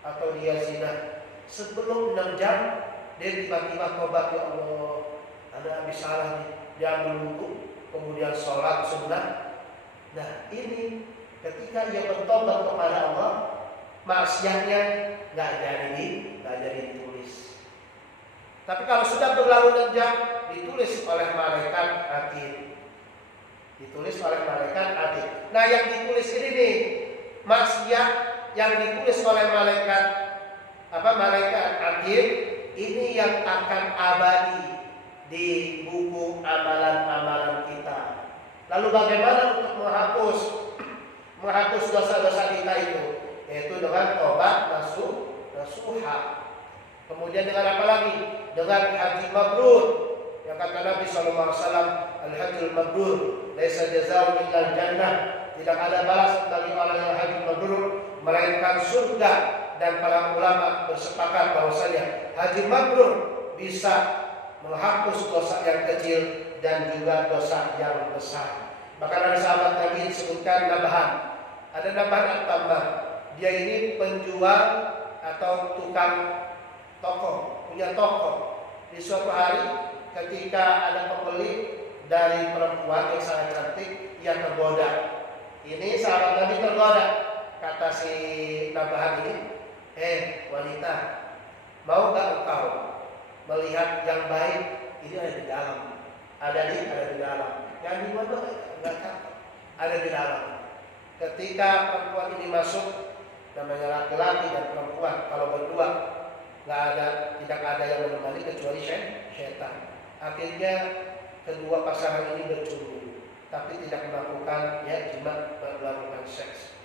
atau dia zina, sebelum 6 jam dia tiba-tiba tobat, ya Allah, ada habis salah nih, dia ambil wudu, kemudian sholat sunnah. Nah ini ketika ia bertobat kepada Allah, maksiatnya nggak jadi ditulis. Tapi kalau sudah berlalu 6 jam, ditulis oleh malaikat atid. Nah yang ditulis ini nih, maksiat yang ditulis oleh malaikat atid ini yang akan abadi di buku amalan-amalan kita. Lalu bagaimana untuk menghapus dosa-dosa kita itu? Yaitu dengan tobat nasuha. Kemudian dengan apa lagi? Dengan haji mabrur. Yang kata Nabi SAW, al-hajjul mabrur laisa jazaa'u illa jannah. Tidak ada balas bagi orang yang haji mabrur melainkan surga. Dan para ulama bersepakat bahwasanya haji mabrur bisa menghapus dosa yang kecil dan juga dosa yang besar. Bahkan ada sahabat Nabi disebutkan nabahan. Ada nabahan tambah. Dia ini penjual atau tukang toko, punya toko. Di suatu hari ketika ada pembeli dari perempuan yang sangat cantik, ia tergoda. Ini sahabat Nabi tergoda. Kata si nabahan ini, wanita, mau gak engkau melihat yang baik? Ini ada di dalam. Ada di dalam. Yang di mana enggak cakep. Ada di dalam. Ketika perempuan ini masuk, namanya laki-laki dan perempuan, kalau berdua tidak ada yang menemani kecuali syaitan. Akhirnya kedua pasangan ini bercumbu, tapi tidak melakukan melakukan seks.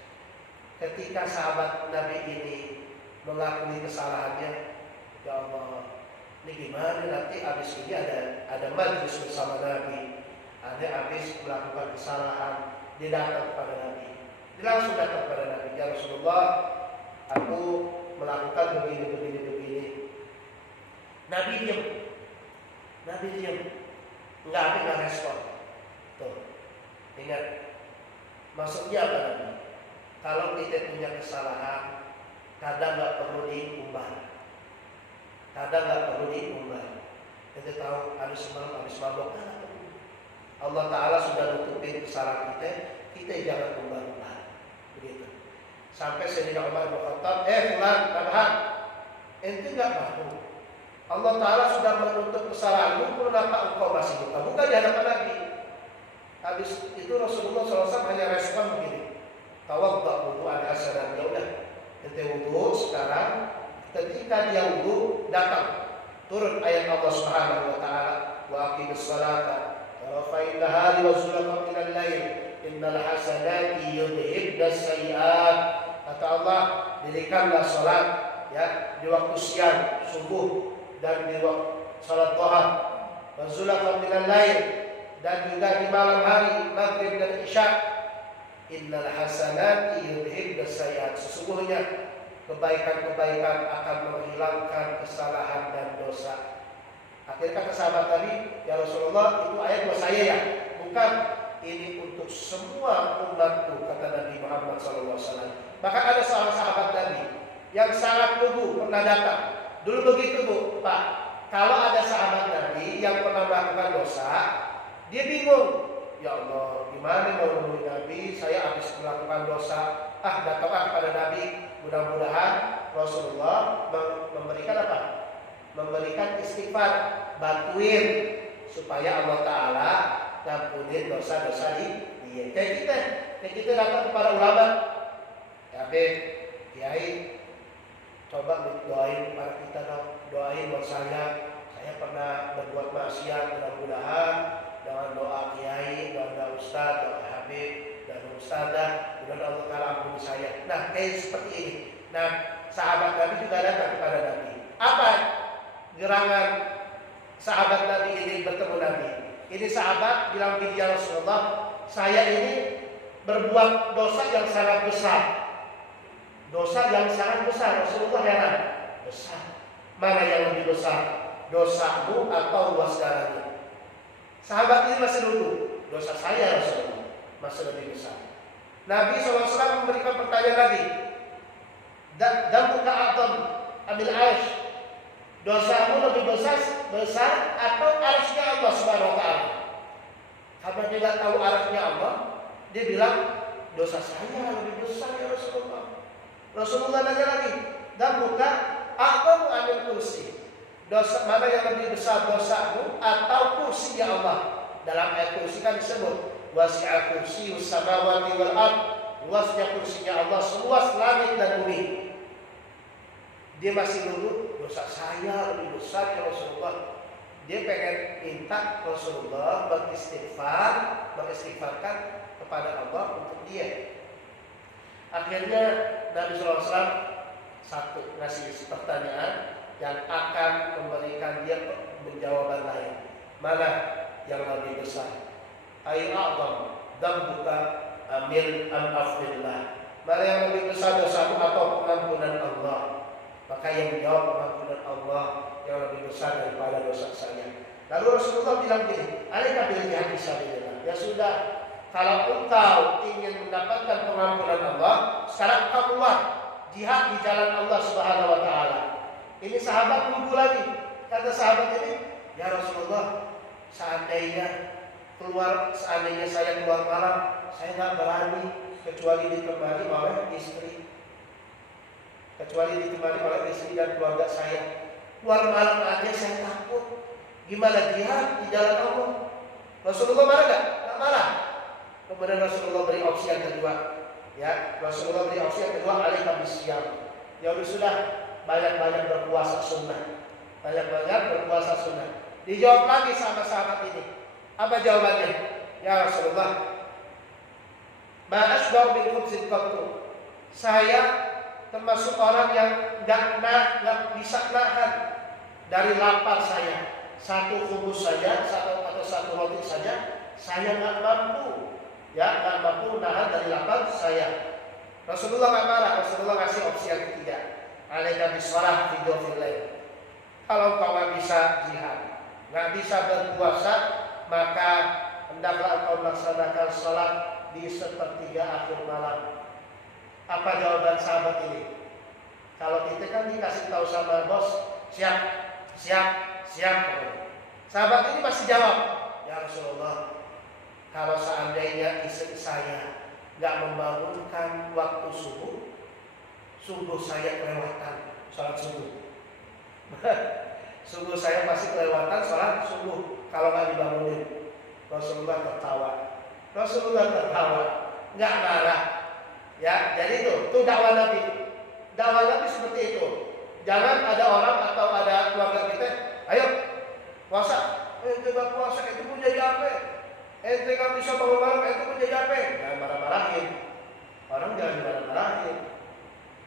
Ketika sahabat Nabi ini mengakui kesalahannya, ya Allah, ini gimana nanti habis ini ada majlis bersama Nabi, ada habis melakukan kesalahan, dia datang kepada Nabi. Dia langsung datang kepada Nabi, ya Rasulullah, aku melakukan begini. Nabi diam, nggak respon. Tuh, ingat, maksudnya apa Nabi? Kalau kita punya kesalahan, kadang nggak perlu diumbar. Kita tahu habis mabok, Allah Ta'ala sudah nutupin kesalahan kita jangan umbar-umbar. Begitu. Sampai Sayyidina Umar bin Khattab, fulan, tahan, ente nggak mau. Allah Ta'ala sudah menutup kesalahanmu, kenapa engkau masih buka di hadapan Nabi? Habis itu Rasulullah SAW hanya respon begini, tawadda wudu'an hasanan, ya udah, ente wudu sekarang. Ketika dia wudu, datang turun ayat Allah Subhanahu wa Ta'ala, wa aqimus salata tarafain nahari wa zulfan minal lail innal hasanati yudhibnas sayiat. Kata Allah, dirikanlah salat ya di waktu siang subuh dan di waktu salat duha, wa zulfan minal lail, dan juga di malam hari maghrib dan isya. Innal hasanati yudhibnas sayyi'at. Sesungguhnya kebaikan-kebaikan akan menghilangkan kesalahan dan dosa. Akhirnya kata sahabat tadi, ya Rasulullah, itu ayat buat saya ya? Bukan, ini untuk semua umatku, kata Nabi Muhammad SAW. Bahkan ada seorang sahabat Nabi yang sangat lugu pernah datang. Dulu begitu Bu, Pak, kalau ada sahabat Nabi yang pernah melakukan dosa, dia bingung. Ya Allah, gimana mau menemui Nabi? Saya habis melakukan dosa. Datanglah kepada Nabi. Mudah-mudahan Rasulullah memberikan apa? Memberikan istighfar, bantuin supaya Allah Ta'ala ngampunin dosa-dosa dia. Kayak kita datang kepada ulama, ya Kiai, coba doain para kita dong, doain buat saya pernah berbuat maksiat, mudah-mudahan dengan doa Kiai, doa Ustaz, doa Habib, dan Ustazah, mudah-mudahan Allah Ta'ala ampuni saya. Nah, kayak seperti ini. Nah, sahabat Nabi juga datang kepada Nabi. Apa gerangan sahabat Nabi ini bertemu Nabi? Ini sahabat bilang gini, ya Rasulullah, saya ini berbuat dosa yang sangat besar. Dosa yang sangat besar. Rasulullah heran. Besar. Mana yang lebih besar? Dosamu atau luas darahnya? Sahabat ini masih dulu. Dosa saya Rasulullah masih lebih besar. Nabi SAW memberikan pertanyaan lagi. Dambuka a'zam amil arsh. Dosamu lebih besar atau arshnya Allah Subhanahu wa ta'ala? Karena dia tidak tahu arshnya Allah, dia bilang dosa saya lebih besar ya Rasulullah. Rasulullah nanya lagi, dambuka a'zam amil kursi. Dosa mana yang lebih besar, dosamu atau kursinya Allah? Dalam ayat kursi kan disebut wasi'a kursiyus samawati wal ard. Luasnya kursinya Allah seluas langit dan bumi. Dia masih lulu, dosa saya lebih besar ya Rasulullah. Dia pengen minta Rasulullah mengistighfarkan kepada Allah untuk dia. Akhirnya Nabi SAW ngasih pertanyaan yang akan memberikan dia jawaban lain. Mana yang lebih besar? Ayu a'zam dambuka amil afillah. Mana yang lebih besar, dosamu atau pengampunan Allah? Maka yang menjawab pengampunan Allah yang lebih besar daripada dosa saya. Lalu Rasulullah bilang gini, alaika bil jihad fisabilillah. Ya sudah, kalau engkau ingin mendapatkan pengampunan Allah, sekarang engkau keluar jihad di jalan Allah Subhanahu wa taala. Ini sahabat nunggu lagi. Kata sahabat ini, ya Rasulullah, seandainya saya keluar malam, saya nggak berani kecuali ditemani oleh istri, dan keluarga saya. Keluar malam aja saya takut. Gimana jihad di jalan Allah? Rasulullah marah nggak? Nggak marah. Kemudian Rasulullah beri opsi yang kedua. Ya, Rasulullah beri opsi yang kedua, alaika bisyam. Ya sudah, banyak-banyak berpuasa sunnah. Dijawab lagi sama sahabat ini. Apa jawabannya? Ya Rasulullah, ma asba'u bil khubzil qattu. Saya termasuk orang yang nggak bisa nahan dari lapar saya. Satu khubuz saja, satu roti saja, saya nggak mampu. Ya, nggak mampu nahan dari lapar saya. Rasulullah nggak marah. Rasulullah kasih opsi yang ketiga. Alaika bishalah fi jawfil lail. Kalau kau nggak bisa jihad, nggak bisa berpuasa, maka hendaklah kau melaksanakan sholat di sepertiga akhir malam. Apa jawaban sahabat ini? Kalau kita kan dikasih tahu sama bos, siap. Sahabat ini masih jawab, ya Rasulullah, kalau seandainya istri saya nggak membangunkan waktu subuh saya kelewatan sholat subuh. Subuh saya pasti kelewatan sholat subuh kalau nggak dibangunin. Rasulullah tertawa, nggak marah. Ya, jadi itu dakwah Nabi. Dakwah Nabi seperti itu. Jangan ada orang atau ada keluarga kita, ayo puasa, nggak puasa itu pun jadi apa? Nggak bisa bangun malam itu pun jadi apa? Jangan marah-marahin. Orang jangan marah-marahin.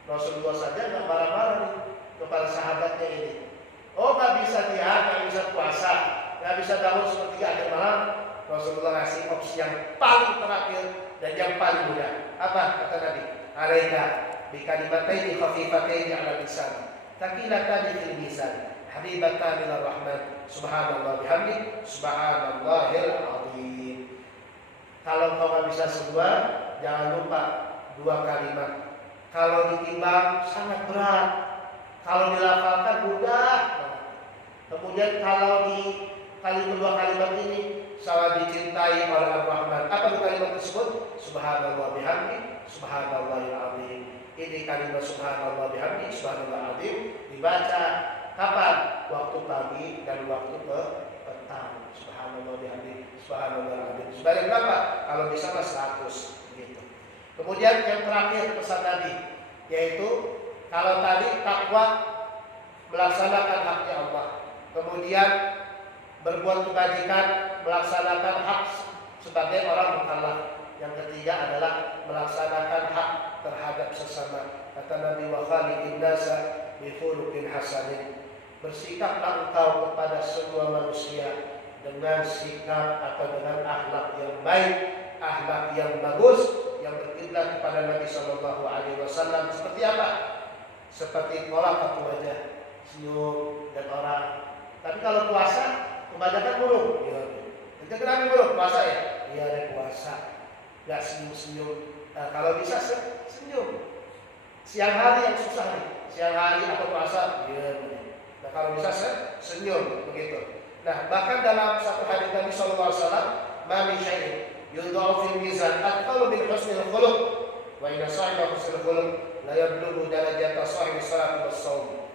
Rasulullah saja nggak marah-marahin kepada sahabatnya ini. Oh, nggak bisa jihad, nggak bisa puasa, nggak bisa bangun sepertiga akhir malam. Rasulullah ngasih opsi yang paling terakhir dan yang paling mudah. Apa kata Nabi? Alaika bi kalimataini khafifataini 'ala lisan, thaqilatani fil mizan, habibatan ila rahman, subhanallah bihamdi, subhanallahil azim. Kalau kau nggak bisa semua, jangan lupa dua kalimat. Kalau ditimbang sangat berat, kalau dilafalkan mudah. Kemudian kalau di kedua kalimat ini sangat dicintai oleh Ar-Rahman. Apa itu kalimat tersebut? Subhanallah bihamdi, subhanallahil azim. Ini kalimat subhanallah bihamdi, subhanallah azim dibaca kapan? Waktu pagi dan waktu petang. Subhanallah bihamdi, subhanallah azim. Sebanyak berapa? Kalau bisa mas 100 gitu. Kemudian yang terakhir pesan Nabi, yaitu kalau tadi takwa melaksanakan haknya Allah, kemudian berbuat kebajikan melaksanakan hak sebagai orang mukallaf. Yang ketiga adalah melaksanakan hak terhadap sesama. Kata Nabi, wa khaliqin nasa bi khuluqin hasanin. Bersikaplah engkau kepada semua manusia dengan sikap atau dengan akhlak yang baik, akhlak yang bagus, yang berkiblat kepada Nabi Shallallahu Alaihi Wasallam. Seperti apa? Seperti tolak wajah, senyum dan orang. Tapi kalau puasa kebanyakan buruk. Ya. Kita kenapa buruk? Puasa ya? Iya ada puasa. Gak senyum-senyum. Nah, kalau bisa senyum. Siang hari yang susah nih. Siang hari atau puasa. Iya. Nah kalau bisa senyum begitu. Nah bahkan dalam satu hadis Nabi Sallallahu Alaihi Wasallam, "Mami syai'in yudha'u fil mizan atqalu min husnil khuluq wa inna sahiba husnil khuluq la yablughu darajata sahibi salat was shaum."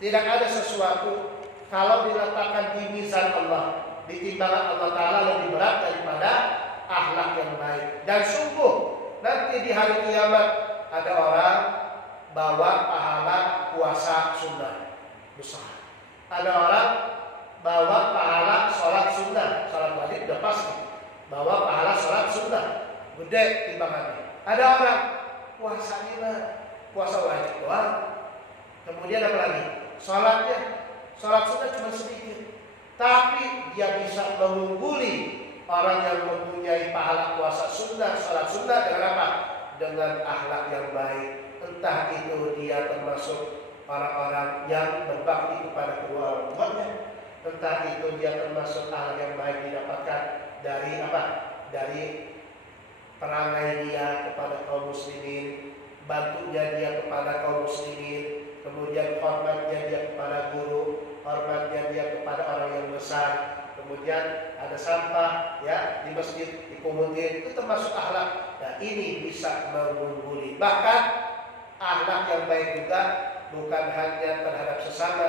Tidak ada sesuatu kalau diletakkan di mizan Allah, di timbangan Allah Ta'ala lebih berat daripada akhlak yang baik. Dan sungguh nanti di hari kiamat ada orang bawa pahala puasa sunnah besar. Ada orang bawa pahala sholat sunnah, sholat wajib udah pasti. Bawa pahala sholat sunnah, gede timbangannya. Ada orang puasanya mah puasa wajib doang. Kemudian apa lagi? Sholat sunnah cuma sedikit, tapi dia bisa mengungguli orang yang mempunyai pahala puasa sunnah, sholat sunnah dengan apa? Dengan akhlak yang baik. Entah itu dia termasuk orang-orang yang berbakti kepada kedua orang tuanya, entah itu dia termasuk akhlak yang baik didapatkan dari apa? Dari perangai dia kepada kaum muslimin, bantunya dia kepada kaum muslimin, kemudian hormatnya dia kepada guru, hormatnya dia kepada orang yang besar, kemudian ada sampah ya di masjid dipungutin, itu termasuk akhlak. Nah ini bisa mengungguli. Bahkan akhlak yang baik juga bukan hanya terhadap sesama,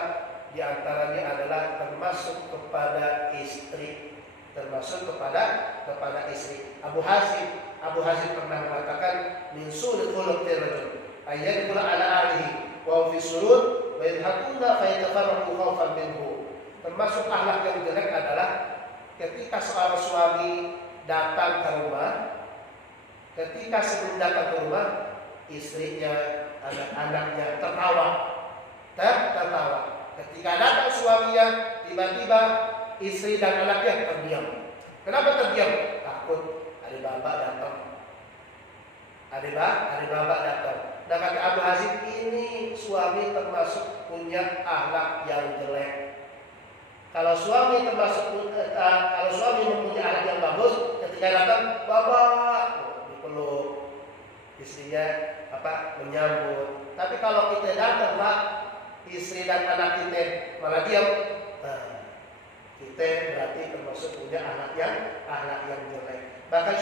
di antaranya adalah termasuk kepada istri, termasuk kepada istri. Abu Hazim pernah mengatakan min sulul khuluqir rajul ayyadkhula ala alihi wa fi surur wa yadhakuna fa yatafarraqu khawfan minhu. Termasuk akhlak yang jelek adalah ketika seorang suami datang ke rumah, ketika sebelum datang ke rumah, istrinya, anak-anaknya tertawa. Ketika datang suaminya, tiba-tiba istri dan anaknya terdiam. Kenapa terdiam? Takut ada bapak datang. Ada bapak datang. Dan kata Abu Hazim, ini suami termasuk punya akhlak yang jelek. Kalau suami mempunyai akhlak yang bagus, ketika datang bapak dipeluk, istrinya menyambut. Tapi kalau kita datang Pak, istri dan anak kita malah diam, kita berarti termasuk punya akhlak yang jelek. Bahkan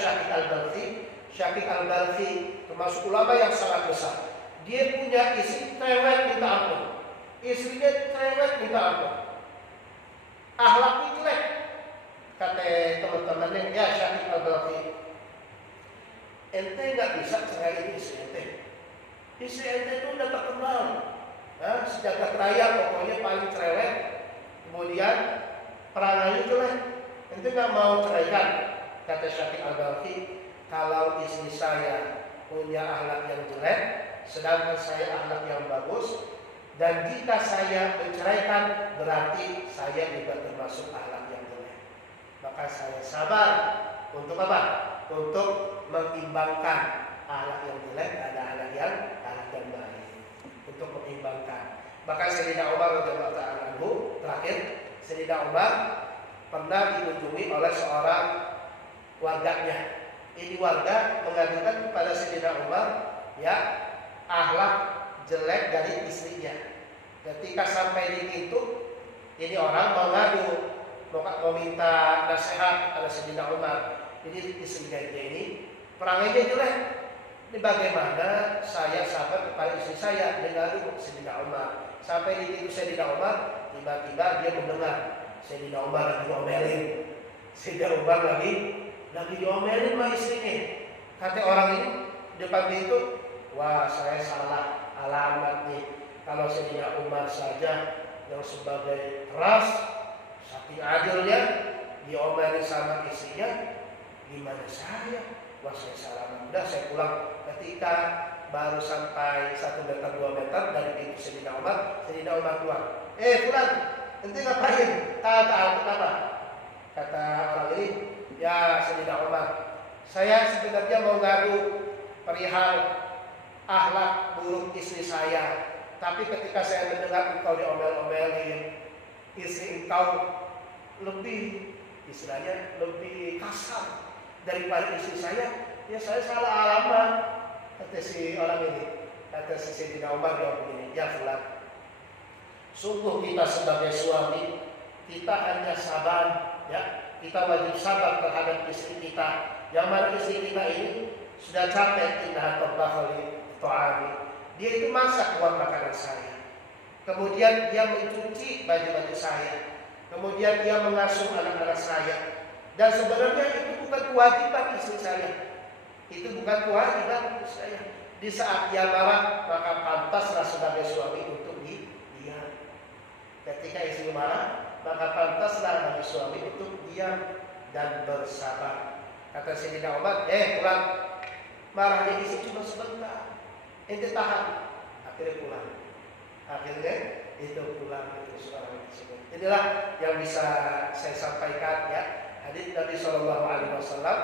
Syakik Al-Balfi termasuk ulama yang sangat besar. Dia punya istri cerewet minta ampun, istrinya cerewet minta ampun, akhlaknya jelek. Kata teman-temannya, ya Syakik Al-Balfi, ente nggak bisa ceraiin istri ente. Istri ente itu udah terkenal, sejagat raya pokoknya paling cerewet. Kemudian perangainya jelek, ente nggak mau ceraikan. Kata Syakik Al-Balfi, kalau istri saya punya akhlak yang jelek, sedangkan saya akhlak yang bagus, dan jika saya menceraikan, berarti saya juga termasuk akhlak yang jelek. maka saya sabar untuk apa? Untuk mengimbangkan akhlak yang jelek ada akhlak yang baik, untuk mengimbangkan. Bahkan Sayyidina Umar radhiyallahu ta'ala anhu, terakhir Sayyidina Umar pernah dikunjungi oleh seorang warganya. Ini warga mengadukan kepada Sayyidina Umar ya akhlak jelek dari istrinya. Ketika sampai di pintu, ini orang mengadu, mau minta nasihat pada Sayyidina Umar. Ini istrinya ini perangainya jelek. Ini bagaimana saya sabar kepada istri saya dengan Sayyidina Umar. Sampai di pintu Sayyidina Umar, tiba-tiba dia mendengar Sayyidina Umar lagi diomelin. Sayyidina Umar lagi diomelin sama istrinya. Kata orang ini depan pintu, wah saya salah alamat nih. Kalau Sayyidina Umar saja yang sebagai keras, saking adilnya diomelin sama istrinya, gimana saya? Wah saya salah. Udah saya pulang. Ketika baru sampai 1 meter 2 meter dari pintu Sayyidina Umar keluar. Fulan, ente ngapain? Tahu kenapa? Kata orang ini, ya Sayyidina Umar, saya sebenarnya mau ngadu perihal akhlak buruk istri saya. Tapi ketika saya mendengar engkau diomel-omelin, istri engkau lebih istilahnya lebih kasar daripada istri saya, ya saya salah alamat. Kata si orang ini, kata si Sayyidina Umar jawab begini, ya fulan, sungguh kita sebagai suami, kita hanya sabar, ya, kita wajib sabar terhadap istri kita. Yang mana istri kita ini sudah capek indah tombakali to'ami. Dia itu masak uang makanan saya, kemudian dia mencuci baju-baju saya, kemudian dia mengasuh anak-anak saya. Dan sebenarnya itu bukan kewajiban istri saya. Itu bukan kewajiban istri saya. Di saat dia marah, maka pantaslah sebagai suami untuk diam. Ketika istri marah, maka pantaslah bagi suami untuk diam dan bersabar. Kata Sayyidina Umar, pulang. Marahnya istri cuma sebentar, ente tahan. Akhirnya pulang. Akhirnya itu pulang itu seorang tersebut. Inilah yang bisa saya sampaikan ya. Hadits Nabi Shallallahu Alaihi Wasallam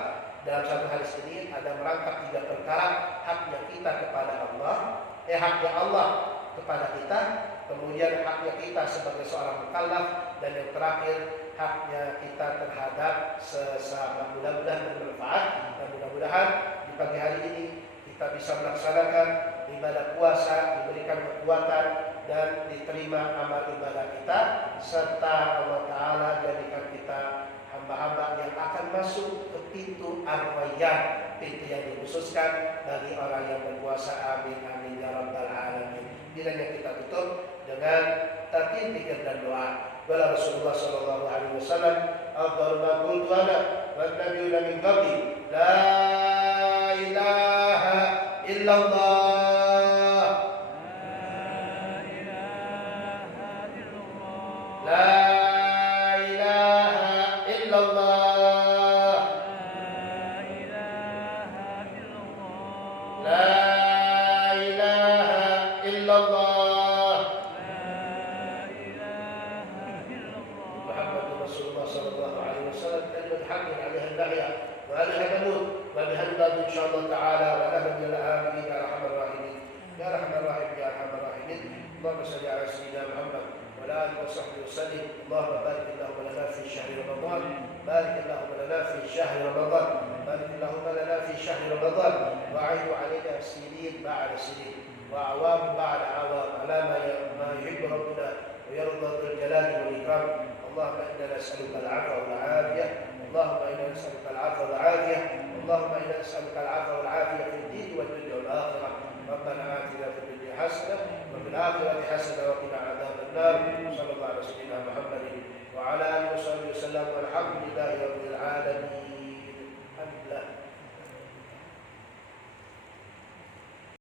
dalam satu hadis ini ada merangkap 3 perkara: haknya kita kepada Allah, haknya Allah kepada kita, kemudian haknya kita sebagai seorang mukallaf, dan yang terakhir haknya kita terhadap sesama. Mudah-mudahan bermanfaat dan mudah-mudahan di pagi hari ini kita bisa melaksanakan ibadah puasa, diberikan kekuatan dan diterima amal ibadah kita, serta Allah Ta'ala jadikan kita hamba-hamba yang akan masuk ke pintu Ar-Rayyan, pintu yang dikhususkan bagi orang yang berpuasa. Amin amin ya rabbal alamin. Kiranya kita tutup dengan tartil zikir dan doa. Wala Rasulullah sallallahu alaihi wasallam afdal ma qultu ana wan nabiyuna min qabli la ilaha illallah. Insyaallah taala wa alhamdulillah amin ya arhamar rahimin ya arhamar rahim ya arhamar rahimin. Allahumma shalli ala sayyidina Muhammad wa ala alihi wa sahbihi wasallim. Allahumma barik Allahumma lana fi syahri Ramadan, barik Allahumma lana fi syahri Ramadan, barik Allahumma lana fi syahri Ramadan wa a'idhu alaina sinin ba'da sinin wa awam ba'da awam ala ma yuhibbu rabbuna wa yarda dzul jalali wal ikram. Allahumma inna nas'aluka al-'afwa wal 'afiyah. Allahumma inna nas'aluka al-'afwa wal 'afiyah. اللهم إنا نسألك العفو والعافية في الدين والدنيا والآخرة. ربنا آتنا في الدنيا حسنة وفي الآخرة حسنة وقنا عذاب النار. صلى الله على سيدنا محمد وعلى آله وصحبه وسلم والحمد لله رب العالمين.